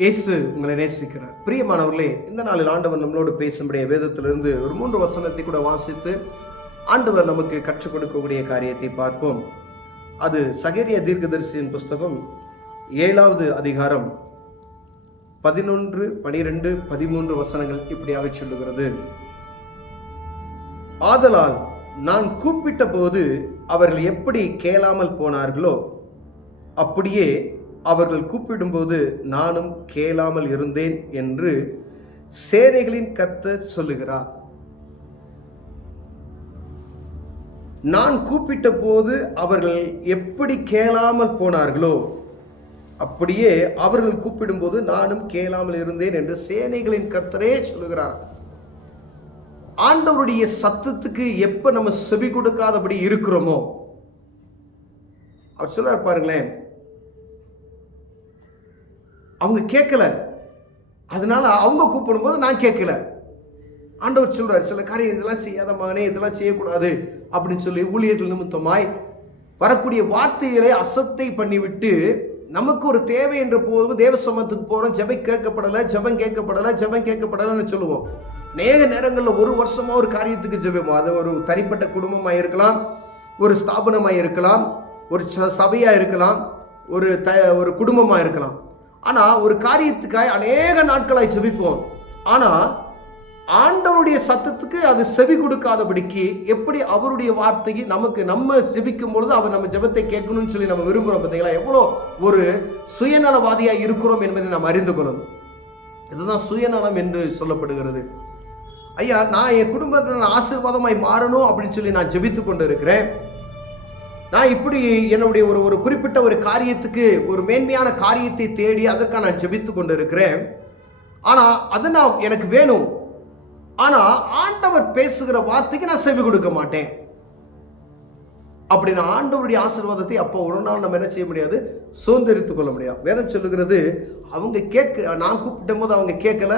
இயேசு உங்களை நேசிக்கிறார். பிரியமானவர்களே, இந்த நாளில் ஆண்டவர் நம்மளோடு பேசும்படிய வேதத்திலிருந்து ஒரு 3 வசனத்தை கூட வாசித்து ஆண்டவர் நமக்கு கற்றுக் கொடுக்கக்கூடிய காரியத்தை பார்ப்போம். அது சகரியா தீர்க்கதரிசியின் புஸ்தகம் 7வது அதிகாரம் 11, 12, 13 வசனங்கள் இப்படியாக சொல்லுகிறது. ஆதலால் நான் கூப்பிட்ட போது அவர்கள் எப்படி கேளாமல் போனார்களோ அப்படியே அவர்கள் கூப்பிடும்போது நானும் கேளாமல் இருந்தேன் என்று சேனைகளின் கர்த்தர் சொல்லுகிறார். நான் கூப்பிட்ட போது அவர்கள் எப்படி கேளாமல் போனார்களோ அப்படியே அவர்கள் கூப்பிடும்போது நானும் கேளாமல் இருந்தேன் என்று சேனைகளின் கர்த்தரே சொல்லுகிறார். ஆண்டவருடைய சத்தத்துக்கு எப்ப நம்ம செவி கொடுக்காதபடி இருக்கிறோமோ, அவர் சொல்றார் பாருங்களேன், அவங்க கேட்கல, அதனால அவங்க கூப்பிடும்போது நான் கேட்கல. ஆண்டவர் சொல்றாரு, சில காரியம் இதெல்லாம் செய்யாத மகனே, இதெல்லாம் செய்யக்கூடாது அப்படின்னு சொல்லி ஊழியர்கள் நிமித்தமாய் வரக்கூடிய வார்த்தைகளை அசத்தை பண்ணிவிட்டு நமக்கு ஒரு தேவை என்ற போது தேவ சமத்துக்கு போறோம், ஜெபம் கேட்கப்படலைன்னு சொல்லுவோம். அநேக நேரங்களில் ஒரு வருஷமா ஒரு காரியத்துக்கு ஜெபம், அது ஒரு தனிப்பட்ட குடும்பமாக இருக்கலாம், ஒரு ஸ்தாபனமாக இருக்கலாம், ஒரு சபையாக இருக்கலாம், ஒரு குடும்பமாக இருக்கலாம். ஆனால் ஒரு காரியத்துக்காக அநேக நாட்களாய் ஜெபிப்போம். ஆனால் ஆண்டவருடைய சத்தத்துக்கு அது செவி கொடுக்காதபடிக்கு எப்படி அவருடைய வார்த்தைக்கு நம்ம ஜெபிக்கும் பொழுது அவர் நம்ம ஜெபத்தை கேட்கணும்னு சொல்லி நம்ம விரும்புகிறோம். பார்த்தீங்களா, எவ்வளோ ஒரு சுயநலவாதியாக இருக்கிறோம் என்பதை நாம் அறிந்து கொள்ளணும். இதுதான் சுயநலம் என்று சொல்லப்படுகிறது. ஐயா, நான் என் குடும்பத்தில் ஆசீர்வாதமாய் மாறணும் அப்படின்னு சொல்லி நான் ஜெபித்து கொண்டு இருக்கிறேன். நான் இப்படி என்னுடைய ஒரு குறிப்பிட்ட ஒரு காரியத்துக்கு ஒரு மேன்மையான காரியத்தை தேடி அதற்காக நான் ஜெபித்து கொண்டு இருக்கிறேன். ஆனால் அது நான் எனக்கு வேணும். ஆனால் ஆண்டவர் பேசுகிற வார்த்தைக்கு நான் செவி கொடுக்க மாட்டேன். அப்படி நான் ஆண்டவருடைய ஆசீர்வாதத்தை அப்போ ஒரு நாள் நம்ம என்ன செய்ய முடியாது, சுதந்திரித்துக் கொள்ள முடியாது. வேதம் சொல்லுகிறது, அவங்க நான் கூப்பிடும் போது அவங்க கேட்கல,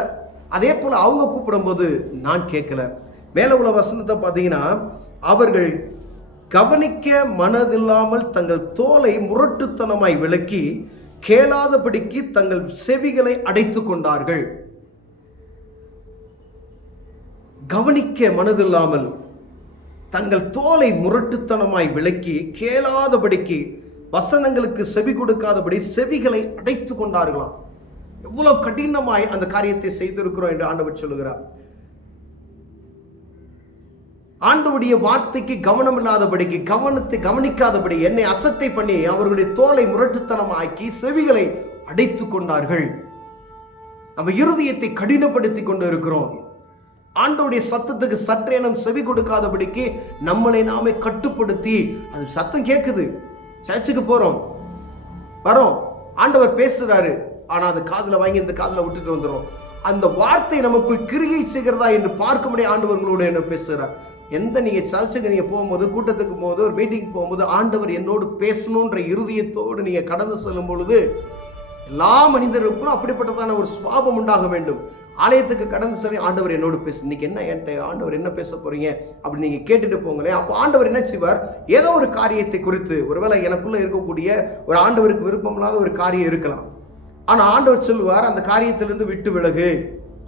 அதே போல அவங்க கூப்பிடும்போது நான் கேட்கல. மேல உள்ள வசனத்தை பார்த்தீங்கன்னா, அவர்கள் கவனிக்க மனதில்லாமல் தங்கள் தோலை முரட்டுத்தனமாய் விலக்கி கேளாதபடிக்கு தங்கள் செவிகளை அடைத்து கொண்டார்கள். கவனிக்க மனதில்லாமல் தங்கள் தோலை முரட்டுத்தனமாய் விலக்கி கேளாதபடிக்கு, வசனங்களுக்கு செவி கொடுக்காதபடி செவிகளை அடைத்து கொண்டார்களாம். எவ்வளவு கடினமாய் அந்த காரியத்தை செய்திருக்கிறோம் என்று ஆண்டவர் சொல்லுகிறார். ஆண்டவருடைய வார்த்தைக்கு கவனம் இல்லாதபடிக்கு, கவனிக்காதபடி என்னை அசட்டை பண்ணி அவர்களுடைய தோலை முரட்டுத்தனமாக்கி செவிகளை அடைத்து கொண்டார்கள். நம்ம இருதயத்தை கடினப்படுத்தி கொண்டு இருக்கிறோம். ஆண்டவருடைய சத்தத்துக்கு சற்றேனும் செவி கொடுக்காதபடிக்கு நம்மளை நாமே கட்டுப்படுத்தி, அது சத்தம் கேட்குது, சர்ச்சுக்கு போறோம், வரோம், ஆண்டவர் பேசுறாரு, ஆனா அது காதுல வாங்கி இந்த காதுல விட்டுட்டு வந்துடும். அந்த வார்த்தை நமக்குள் கிரியை செய்கிறதா என்று பார்க்க முடிய ஆண்டவர்களோடு என்ன பேசுறார். நீங்க சர்ச்சுக்கு நீங்க போகும்போது, கூட்டத்துக்கு போகும்போது, ஒரு மீட்டிங் போகும்போது ஆண்டவர் என்னோடு பேசணுன்ற இருதயத்தோடு நீங்க கடந்து செல்லும் பொழுது எல்லா மனிதர்களுக்கும் அப்படிப்பட்டதான ஒரு சுபாவம் உண்டாக வேண்டும். ஆலயத்துக்கு கடந்து சரி, ஆண்டவர் என்னோடு பேசு, இன்னைக்கு என்ன என்கிட்ட ஆண்டவர் என்ன பேச போறீங்க அப்படி நீங்க கேட்டுட்டு போங்களேன். அப்போ ஆண்டவர் என்ன செய்வார், ஏதோ ஒரு காரியத்தை குறித்து, ஒருவேளை எனக்குள்ள இருக்கக்கூடிய ஒரு ஆண்டவருக்கு விருப்பம் இல்லாத ஒரு காரியம் இருக்கலாம். ஆனா ஆண்டவர் சொல்லுவார், அந்த காரியத்திலிருந்து விட்டு விலகு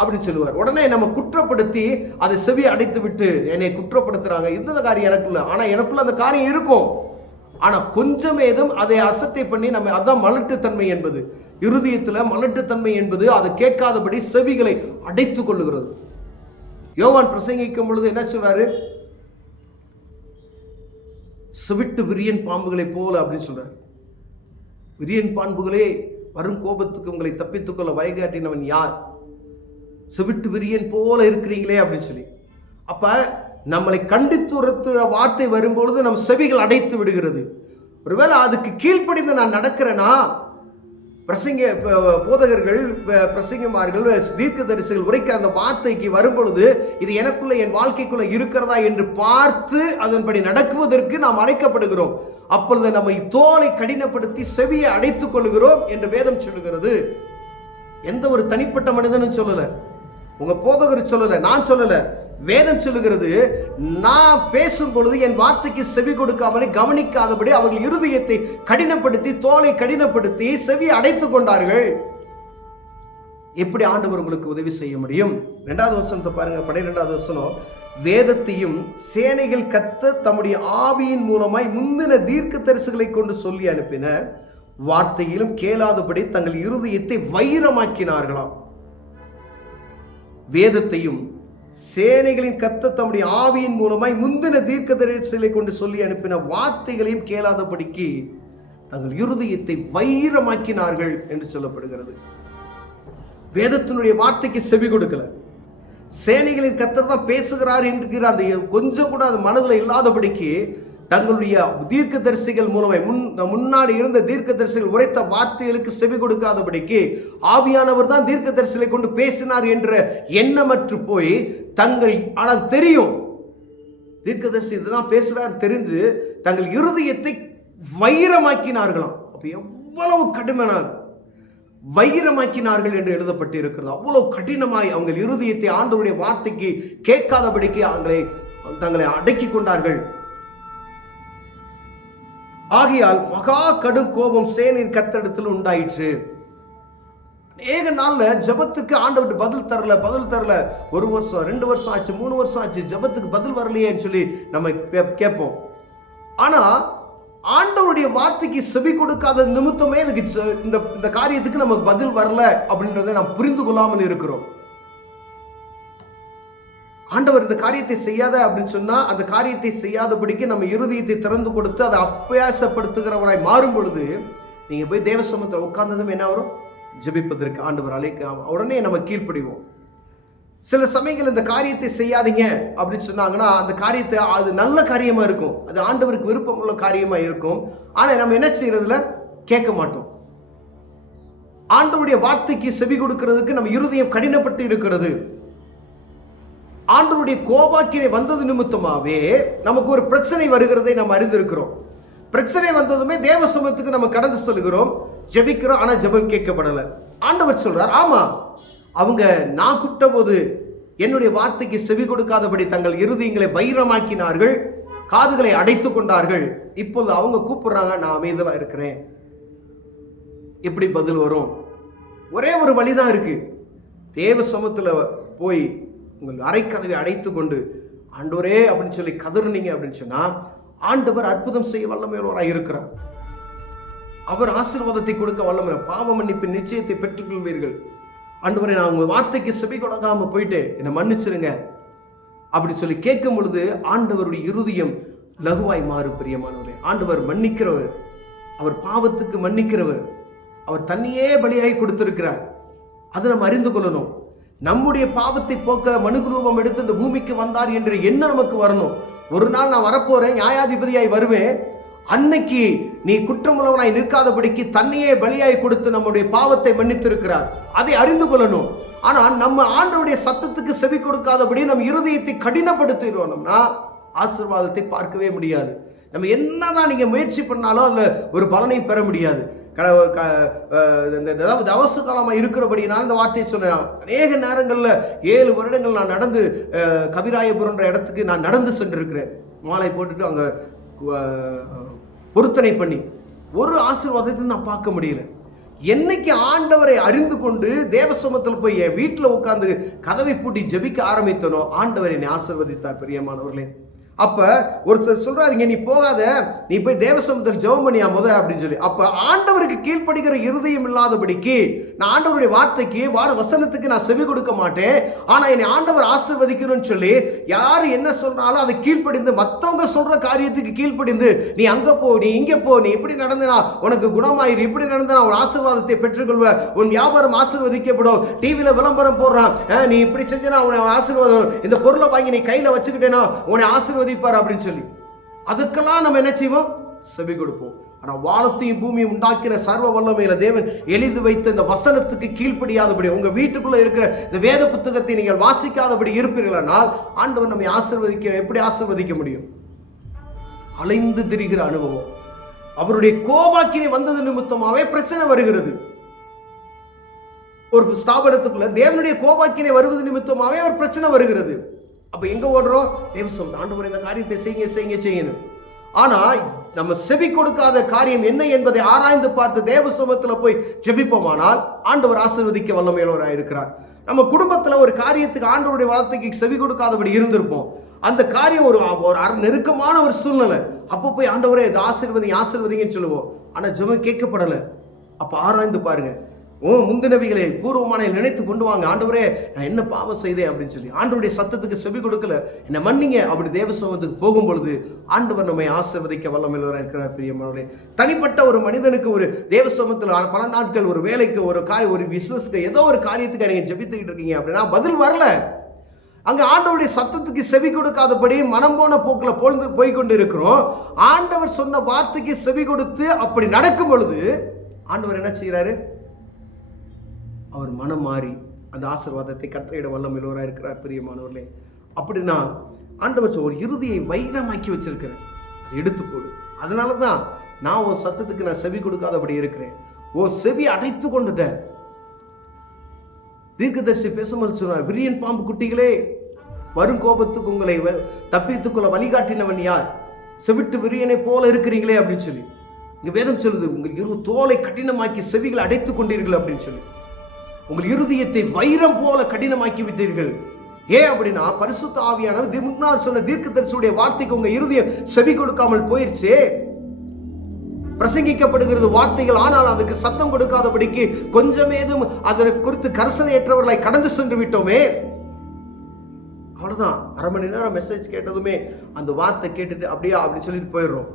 அப்படின்னு சொல்லுவார். உடனே நம்ம குற்றப்படுத்தி அதை செவி அடைத்து விட்டு, என்னை குற்றப்படுத்துறாங்க, இந்த காரியம் எனக்குள்ள, ஆனா எனக்குள்ள அந்த காரியம் இருக்கும், ஆனா கொஞ்சம் ஏதும் அதை அசட்டை பண்ணி நம்ம, அதான் மலட்டுத்தன்மை என்பது. இருதயத்துல மலட்டுத்தன்மை என்பது அதை கேட்காதபடி செவிகளை அடைத்து கொள்ளுகிறது. யோவான் பிரசங்கிக்கும் பொழுது என்ன சொல்றாரு, செவிட்டு விரியன் பாம்புகளை போல அப்படின்னு சொல்றாரு. விரியன் பாம்புகளே, வரும் கோபத்துக்கு உங்களை தப்பித்துக்கொள்ள வழிகாட்டினவன் யார்? செவிட்டு விரியன் போல இருக்கிறீங்களே அப்படின்னு சொல்லி. அப்ப நம்மளை கண்டித்துரத்துற வார்த்தை வரும்பொழுது நம் செவிகள் அடைத்து விடுகிறது. ஒருவேளை அதுக்கு கீழ்ப்படிந்து நான் நடக்கிறேன்னா, போதகர்கள், பிரசங்கமார்கள், தீர்க்கதரிசிகள் உரைக்க அந்த வார்த்தைக்கு வரும்பொழுது இது எனக்குள்ள, என் வாழ்க்கைக்குள்ள இருக்கிறதா என்று பார்த்து அதன்படி நடக்குவதற்கு நாம் அழைக்கப்படுகிறோம். அப்பொழுது நம்மை தோலை கடினப்படுத்தி செவியை அடைத்துக் கொள்கிறோம் என்று வேதம் சொல்லுகிறது. எந்த ஒரு தனிப்பட்ட மனிதனும் சொல்லல, உங்க போதகர் சொல்லல, நான் சொல்லல, வேதம் சொல்லுகிறது. நான் பேசும் பொழுது என் வார்த்தைக்கு செவி கொடுக்காமலே கவனிக்காதபடி அவர்கள் இருதயத்தை கடினப்படுத்தி, தோலை கடினப்படுத்தி செவி அடைத்து கொண்டார்கள். எப்படி ஆண்டவர் உங்களுக்கு உதவி செய்ய முடியும்? 2வது வசனத்தை பாருங்க. 12வது வசனம், வேதத்தையும் சேனைகள் கர்த்தர் தம்முடைய ஆவியின் மூலமாய் முந்தின தீர்க்கதரிசிகளை கொண்டு சொல்லி அனுப்பின வார்த்தையிலும் கேளாதபடி தங்கள் இருதயத்தை வைரமாக்கினார்களாம். வேதத்தையும் சேனைகளின் கர்த்தர் தம்முடைய ஆவியின் மூலமாய் முந்தின தீர்க்கதரிசிகளை கொண்டு சொல்லி அனுப்பின வார்த்தைகளையும் கேளாதபடிக்கு தங்கள் இருதயத்தை வைரமாக்கினார்கள் என்று சொல்லப்படுகிறது. வேதத்தினுடைய வார்த்தைக்கு செவி கொடுக்கல. சேனைகளின் கர்த்தர் தான் பேசுகிறார் என்கிற அந்த கொஞ்சம் கூட அது மனதில் இல்லாதபடிக்கு தங்களுடைய தீர்க்கதரிசிகள் மூலமாய் முன்னாடி இருந்த தீர்க்கதரிசிகள் உரைத்த வார்த்தைகளுக்கு செவி கொடுக்காதபடிக்கு ஆவியானவர் தான் தீர்க்கதரிசிகளை கொண்டு பேசினார் என்ற எண்ணமற்று போய் தங்கள், ஆனால் தெரியும் தீர்க்கதரிசி இதுதான் பேசுறார் தெரிந்து தங்கள் இருதயத்தை வைரமாக்கினார்களாம். அப்ப எவ்வளவு கடுமையான வைரமாக்கினார்கள் என்று எழுதப்பட்டு இருக்கிறது. அவ்வளவு கடினமாய் அவங்க இருதயத்தை ஆண்டவருடைய வார்த்தைக்கு கேட்காதபடிக்கு தங்களை அடக்கி கொண்டார்கள். ஆகையால் மகா கடும் கோபம் சேனையின் கர்த்தரிடத்தில் உண்டாயிற்று. அநேக நாள்ல ஜெபத்துக்கு ஆண்டவர் பதில் தரல. 1 வருஷம் 2 வருஷம் ஆச்சு, 3 வருஷம் ஆச்சு, ஜெபத்துக்கு பதில் வரலையேன்னு சொல்லி நம்ம கேட்போம். ஆனா ஆண்டவருடைய வார்த்தைக்கு செவி கொடுக்காத நிமித்தமே எனக்கு இந்த காரியத்துக்கு நமக்கு பதில் வரல அப்படின்றத நாம் புரிந்து கொள்ளாமல் இருக்கிறோம். ஆண்டவர் இந்த காரியத்தை செய்யாத அப்படின்னு சொன்னா அந்த காரியத்தை செய்யாதபடிக்கு நம்ம இருதயத்தை திறந்து கொடுத்து அதை அப்பியாசப்படுத்துகிறவராய் மாறும் பொழுது நீங்க போய் தேவ சமூகத்தில் உட்கார்ந்ததும் என்ன வரும்? ஜெபிப்பதற்கு ஆண்டவர் அழைக்க உடனே நம்ம கீழ்ப்படிவோம். சில சமயங்கள் இந்த காரியத்தை செய்யாதீங்க அப்படின்னு சொன்னாங்கன்னா அந்த காரியத்தை அது நல்ல காரியமா இருக்கும், அது ஆண்டவருக்கு விருப்பம் உள்ள காரியமா இருக்கும். ஆனா நம்ம என்ன செய்யறதுல கேட்க மாட்டோம். ஆண்டவருடைய வார்த்தைக்கு செவி கொடுக்கிறதுக்கு நம்ம இருதயம் கடினப்பட்டு இருக்கிறது. ஆண்டவருடைய கோபாக்கினை வந்தது நிமித்தமாவே நமக்கு ஒரு பிரச்சனை வருகிறதை நம்ம அறிந்திருக்கிறோம். பிரச்சனை வந்ததுமே தேவ சமூகத்துக்கு நம்ம கடந்து செல்கிறோம், ஜெபிக்கிறோம். ஆனா ஜெபம் கேட்கப்படல. ஆண்டவர் சொல்றார், ஆமா அவங்க நான் கூப்பிட்ட போது என்னுடைய வார்த்தைக்கு செவி கொடுக்காதபடி தங்கள் இருதயங்களை வைரமாக்கினார்கள், காதுகளை அடைத்துக் கொண்டார்கள். இப்போது அவங்க கூப்பிடுறாங்க, நான் அமைதியா இருக்கிறேன். எப்படி பதில் வரும்? ஒரே ஒரு வழிதான் இருக்கு. தேவ சமூகத்துல போய் உங்கள் அறைக்கதவை அடைத்து கொண்டு ஆண்டவரே அப்படின்னு சொல்லி கதறுனீங்க அப்படின்னு சொன்னா ஆண்டவர் அற்புதம் செய்ய வல்லமையுள்ளவராய் இருக்கிறார். அவர் ஆசீர்வாதத்தை கொடுக்க வல்லமை. பாவ மன்னிப்பின் நிச்சயத்தை பெற்றுக் கொள்வீர்கள். ஆண்டவரே, நான் உங்க வார்த்தைக்கு செவி கொடுக்காம போயிட்டு என்னை மன்னிச்சிருங்க அப்படி சொல்லி கேட்கும் பொழுது ஆண்டவருடைய இருதயம் லகுவாய் மாறும். பிரியமானவரே, ஆண்டவர் மன்னிக்கிறவர், அவர் பாவத்துக்கு மன்னிக்கிறவர், அவர் தன்னையே பலியாகி கொடுத்திருக்கிறார். அதை நம்ம அறிந்து கொள்ளணும். நம்முடைய பாவத்தை போக்க மனுகுரூபம் எடுத்து இந்த பூமிக்கு வந்தார் என்ற எண்ணம் நமக்கு வரணும். ஒரு நாள் நான் வரப்போறேன், நியாயாதிபதியாய் வருவேன். அன்னைக்கு நீ குற்றமுள்ளவனாய் நிற்காதபடிக்கு தன்னையே பலியாய் கொடுத்து நம்முடைய பாவத்தை மன்னித்திருக்கிறார். அதை அறிந்து கொள்ளணும். ஆனால் நம்ம ஆண்டவருடைய சத்தத்துக்கு செவி கொடுக்காதபடி நம்ம இருதயத்தை கடினப்படுத்தினோம்னா ஆசீர்வாதத்தை பார்க்கவே முடியாது. நம்ம என்னதான் நீங்க முயற்சி பண்ணாலும் அதுல ஒரு பலனை பெற முடியாது. தவச காலமா இருக்கிறபடினால் இந்த வார்த்தையை சொன்னேன். அநேக நேரங்களில் 7 வருடங்கள் நான் நடந்து கபிராயபுரன்ற இடத்துக்கு நான் நடந்து சென்றிருக்கிறேன். மாலை போட்டுட்டு அங்க பொருத்தனை பண்ணி ஒரு ஆசீர்வாதத்தை நான் பார்க்க முடியல. என்னைக்கு ஆண்டவரை அறிந்து கொண்டு தேவசமத்தில் போய் என் வீட்டில் உட்கார்ந்து கதவை பூட்டி ஜெபிக்க ஆரம்பித்தனோ ஆண்டவர் என்னை ஆசீர்வதித்தார். பிரியமானவர்களே, அப்ப ஒருத்தர் சொல்றாருங்க, நீ போகாத, நீ போய் தேவசமத்தில் ஜெபம் பண்ணியா அப்படின்னு சொல்லி. அப்ப ஆண்டவருக்கு கீழ்ப்படுகிற இருதயம் இல்லாதபடிக்கு நான் ஆண்டவருடைய வார்த்தைக்கு வசனத்துக்கு நான் செவி கொடுக்க மாட்டேன். ஆனா என்னை ஆண்டவர் ஆசீர்வதிக்கணும்னு சொல்லி யாரு என்ன சொன்னாலும் அதை கீழ்ப்படிந்து, மற்றவங்க சொல்ற காரியத்துக்கு கீழ்ப்படிந்து, நீ அங்க போ, நீ இங்க போ, நீ இப்படி நடந்தனா உனக்கு குணமாயிரு, இப்படி நடந்தனா ஒரு ஆசீர்வாதத்தை பெற்றுக்கொள்வ, உன் வியாபாரம் ஆசீர்வதிக்கப்படும், டிவியில விளம்பரம் போடுறான், நீ இப்படி செஞ்சனா உன ஆசீர்வாதம், இந்த பொருளை வாங்கி நீ கையில வச்சுக்கிட்டேனா உன்னை ஆசீர்வதிப்பார் அப்படின்னு சொல்லி அதுக்கெல்லாம் நம்ம என்ன செய்வோம்? செவி கொடுப்போம். ஆனா வானத்தையும் பூமியும் உண்டாக்கிற சர்வ வல்லமையில தேவன் எழுதி வைத்த இந்த வசனத்துக்கு கீழ்ப்படியாதபடி, உங்க வீட்டுக்குள்ள இருக்கிற இந்த வேத புத்தகத்தை நீங்கள் வாசிக்காதபடி இருப்பீர்களானால் ஆண்டவர் நம்மை எப்படி ஆசீர்வதிக்க முடியும்? அலைந்து திரிகிற அனுபவம். அவருடைய கோபாக்கினை வந்தது நிமித்தமாவே பிரச்சனை வருகிறது. ஒரு ஸ்தாபனத்துக்குள்ள தேவனுடைய கோபாக்கினை வருவது நிமித்தமாவே ஒரு பிரச்சனை வருகிறது. அப்ப எங்க ஓடுறோம்? தேவசம், ஆண்டவர் இந்த காரியத்தை செய்யுங்க. ஆனா நம்ம செவி கொடுக்காத காரியம் என்ன என்பதை ஆராய்ந்து பார்த்து தேவ சமூகத்தில் போய் ஜெபிப்போமானால் ஆண்டவர் ஆசீர்வதிக்க வல்லமையுள்ளவராக இருக்கிறார். நம்ம குடும்பத்தில் ஒரு காரியத்துக்கு ஆண்டவருடைய வார்த்தைக்கு செவி கொடுக்காதபடி இருந்திருப்போம். அந்த காரியம் ஒரு நெருக்கமான ஒரு சூழ்நிலை. அப்போ போய் ஆண்டவரே இது ஆசீர்வதிங்கன்னு சொல்லுவோம். ஆனால் ஜெபம் கேட்கப்படலை. அப்போ ஆராய்ந்து பாருங்க. முந்தினவைகளை பூர்வமான நினைத்து கொண்டு வாங்க. ஆண்டவரே நான் என்ன பாவம் செய்தேன் அப்படின்னு சொல்லி ஆண்டவருடைய சத்தத்துக்கு செவி கொடுக்கல, என்ன மன்னிங்க அப்படி தேவ சமூகத்துக்கு போகும்பொழுது ஆண்டவர் நம்மை ஆசீர்வதிக்க வல்லமையுள்ளவராக இருக்கிறார். பிரியமானவர்களே, தனிப்பட்ட ஒரு மனிதனுக்கு ஒரு தேவ சமூகத்தில் பல நாட்கள் ஒரு வேலைக்கு ஒரு பிசினஸ்க்கு ஏதோ ஒரு காரியத்துக்கு நீங்க ஜெபித்துக்கிட்டு இருக்கீங்க அப்படின்னா பதில் வரல. அங்க ஆண்டவருடைய சத்தத்துக்கு செவி கொடுக்காதபடி மனம் போன போக்குல போய்கொண்டு இருக்கிறோம். ஆண்டவர் சொன்ன வார்த்தைக்கு செவி கொடுத்து அப்படி நடக்கும் பொழுது ஆண்டவர் என்ன செய்யறாரு? அவர் மனம் மாறி அந்த ஆசீர்வாதத்தை கட்டளையிட வல்லமையுள்ளவராக இருக்கிறார். பிரியமானவர்களே, அப்படின்னா ஆண்டவர் ஒரு இறுதியை வைரமாக்கி வச்சிருக்கிறேன், அதை எடுத்து போடு. அதனால தான் நான் உன் சத்தத்துக்கு நான் செவி கொடுக்காதபடி இருக்கிறேன். உன் செவி அடைத்து கொண்டுட்ட. தீர்க்கதரிசி பேசும்போது சொன்னார், விரியன் பாம்பு குட்டிகளே, வரும் கோபத்துக்கு உங்களை தப்பித்துக்குள்ள வழிகாட்டினவன் யார்? செவிட்டு விரியனை போல இருக்கிறீங்களே அப்படின்னு சொல்லி இங்க வேதம் சொல்லுது. உங்கள் தோலை கடினமாக்கி செவிகளை அடைத்து கொண்டீர்கள் அப்படின்னு சொல்லி உங்கள் இருதயத்தை வைரம் போல கடினமாக்கி விட்டீர்கள். ஏன் அப்படின்னா பரிசுத்த ஆவியானவர் முன்னாள் சொன்ன தீர்க்கதரிசியுடைய வார்த்தைக்கு உங்க இருதயம் செவி கொடுக்காமல் போயிருச்சே. பிரசங்கிக்கப்படுகிறது வார்த்தைகள், ஆனால் அதுக்கு சத்தம் கொடுக்காதபடிக்கு கொஞ்சமேதும் அதனை குறித்து கரிசனையற்றவர்களாய் கடந்து சென்று விட்டோமே. அவ்வளவுதான். அரை மணி நேரம் மெசேஜ் கேட்டதுமே அந்த வார்த்தை கேட்டுட்டு அப்படியா அப்படின்னு சொல்லிட்டு போயிடுறோம்.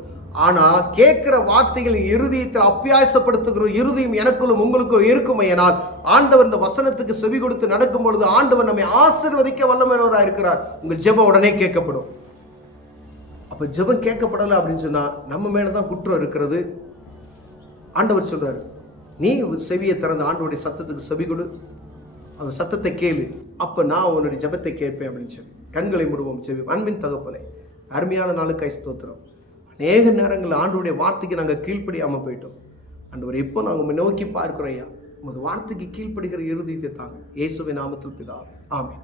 ஆனா கேட்கிற வார்த்தைகள் இருதயத்தில் அப்பியாசப்படுத்துகிற இருதயம் எனக்குள்ளும் உங்களுக்கும் இருக்குமையினால் ஆண்டவர் இந்த வசனத்துக்கு செவி கொடுத்து நடக்கும் பொழுது ஆண்டவர் நம்மை ஆசீர்வதிக்க வல்லமையுள்ளவராக இருக்கிறார். உங்கள் ஜெபம் உடனே கேட்கப்படும். அப்ப ஜெபம் கேட்கப்படலை அப்படின்னு சொன்னா நம்ம மேலதான் குற்றம் இருக்கிறது. ஆண்டவர் சொல்றாரு, நீ செவியை திறந்த ஆண்டவருடைய சத்தத்துக்கு செவி கொடு, அவர் சத்தத்தை கேளு, அப்ப நான் உன்னுடைய ஜெபத்தை கேட்பேன் அப்படின்னு சொல்லி கண்களை மூடுவோம். செவி. அன்பின் தகப்பனே, அருமையான நாளுக்காய் ஸ்தோத்திரம். அநேக நேரங்களில் ஆண்டவருடைய வார்த்தைக்கு நாங்கள் கீழ்ப்படியாமல் போயிட்டோம். ஆண்டவர் எப்போ நாங்கள் நோக்கி பார்க்கிறோம் ஐயா, உமது வார்த்தைக்கு கீழ்ப்படுகிற இருதயத்தை தாங்க. இயேசுவின் நாமத்தில் பிதாவே, ஆமென்.